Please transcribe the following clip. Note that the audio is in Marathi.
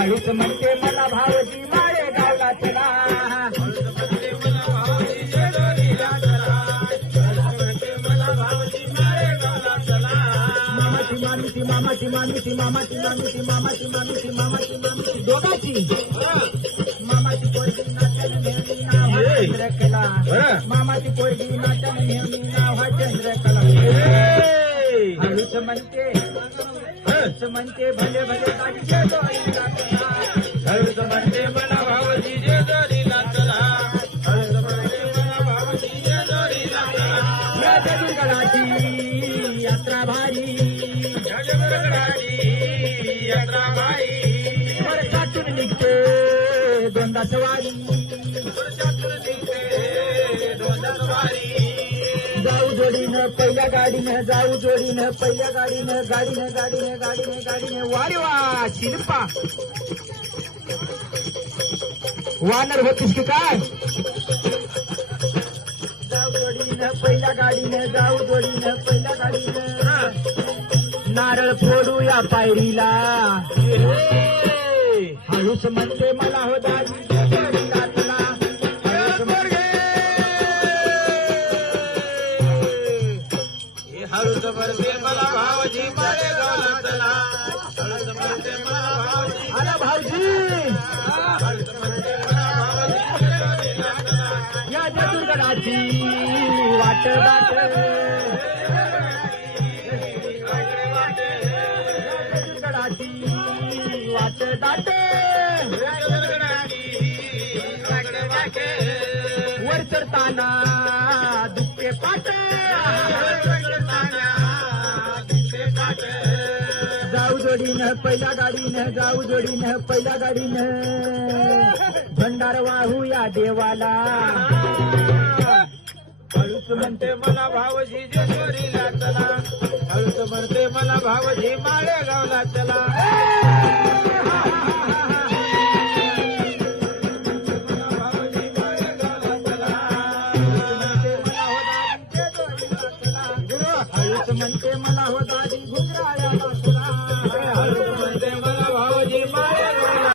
हळूच म्हणते मला भावजी माळेगावला चला. मामाची मामाची मामीची मामाची मामीची मामाची मामीची मामाची मामीची दोघाची मामाची पोरगी नाचन नेहमी नाव चंद्रकला. मामाची पोरगी नाचन नेहमी नाव चंद्रकला. हळूच म्हणते हळूच म्हणते भले भले गाडीचे जोडीला चला. हळूच म्हणते मला भावजी जे जोडीला चला. हळूच म्हणते मला भावजी जे जोडीला चला. या जगगडाची यात्रा भारी यात्रा भारी वर्षातून निघते दोनदा सवारी. वर्षातून निघते दोनदा सवारी. जाऊ जोडीनं पहिल्या गाडीनं जाऊ जोडीनं पहिल्या गाडीनं गाडीनं गाडीनं गाडीनं गाडीनं वारे वा शिल्पा वानर होतीस की काय. जाऊ जोडीनं पहिल्या गाडीनं जाऊ जोडीनं पहिल्या गाडीनं नारळ फोडू या पायरीला. हळूच म्हणते मला हो दाजी जोडीला चला. हळूच म्हणते मला भावजी माळेगावला चला. हळूच म्हणते मला भावजी अरे भाऊजी हळूच म्हणते मला भावजी या जगगडाची वाट वाट वाट दाटे वर चढताना दुःखे पाट. जाऊ जोडीनं पहिल्या गाडीनं जाऊ जोडीनं पहिल्या गाडीनं भंडार वाहू या देवाला. हळूच म्हणते मला भावजी जे जोडीला चला. हळूच म्हणते मला भावजी माळेगावला चला. हळूच म्हणते मला हो दाजी घुंगराळ